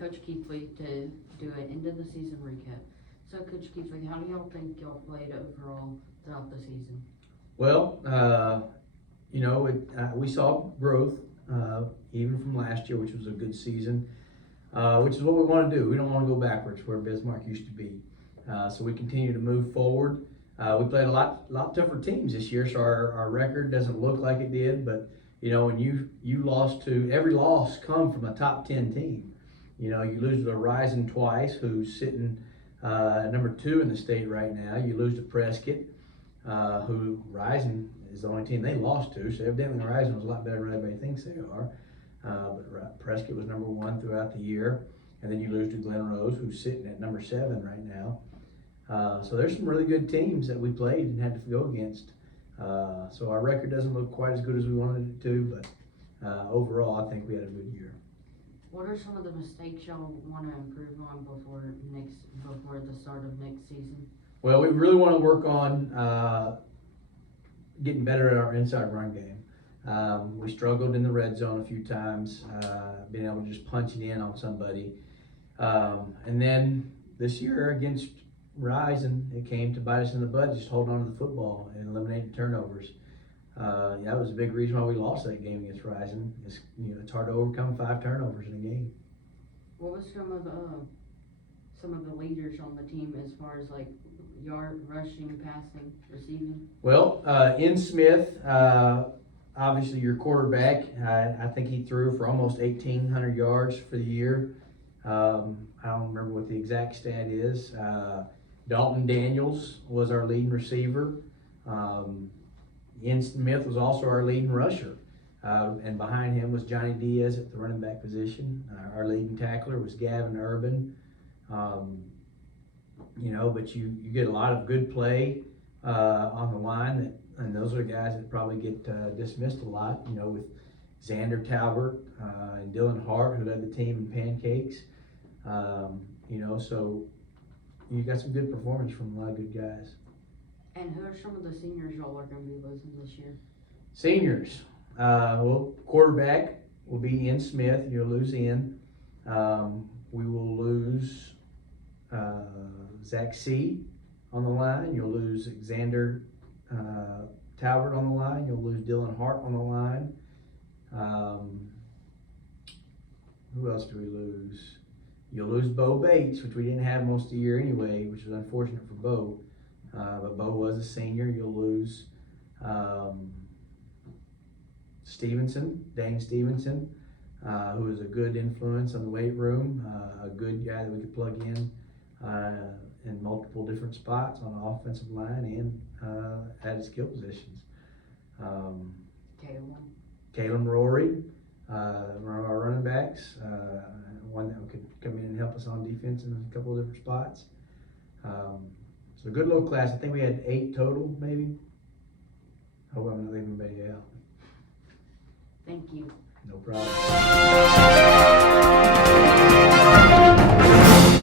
Coach Keithley to do an end of the season recap. So Coach Keithley, how do y'all think y'all played overall throughout the season? Well, we saw growth, even from last year, which was a good season, which is what we want to do. We don't want to go backwards where Bismarck used to be. So we continue to move forward. We played a lot tougher teams this year, so our record doesn't look like it did, but when you lost to, every loss come from a top 10 team. You lose to Rising twice, who's sitting number 2 in the state right now. You lose to Prescott, who Rising is the only team they lost to, so evidently Rising was a lot better than everybody thinks they are. But Prescott was number 1 throughout the year, and then you lose to Glen Rose, who's sitting at number 7 right now. So there's some really good teams that we played and had to go against. So our record doesn't look quite as good as we wanted it to, but overall, I think we had a good year. What are some of the mistakes y'all want to improve on before the start of next season? Well, we really want to work on getting better at our inside run game. We struggled in the red zone a few times, being able to just punch it in on somebody. And then this year against Rising, it came to bite us in the butt, just holding on to the football and eliminating turnovers. That was a big reason why we lost that game against Rising. It's hard to overcome 5 turnovers in a game. What was some of the leaders on the team as far as like yard rushing, passing, receiving? Well, in Smith, obviously your quarterback, I think he threw for almost 1,800 yards for the year. I don't remember what the exact stat is. Dalton Daniels was our leading receiver. Ian Smith was also our leading rusher. And behind him was Johnny Diaz at the running back position. Our leading tackler was Gavin Urban. But you get a lot of good play on the line, and those are the guys that probably get dismissed a lot, with Xander Talbert and Dylan Hart, who led the team in pancakes. So you got some good performance from a lot of good guys. And who are some of the seniors y'all are going to be losing this year? Seniors, quarterback will be Ian Smith. You'll lose Ian. We will lose Zach C. on the line. You'll lose Xander Talbert on the line. You'll lose Dylan Hart on the line. Who else do we lose? You'll lose Bo Bates, which we didn't have most of the year anyway, which was unfortunate for Bo. But Bo was a senior. You'll lose Dane Stevenson, who is a good influence on the weight room, a good guy that we could plug in multiple different spots on the offensive line and at his skill positions. Caleb Rory, one of our running backs, one that could come in and help us on defense in a couple of different spots. So a good little class. I think we had 8 total, maybe. I hope I'm not leaving anybody out. Thank you. No problem.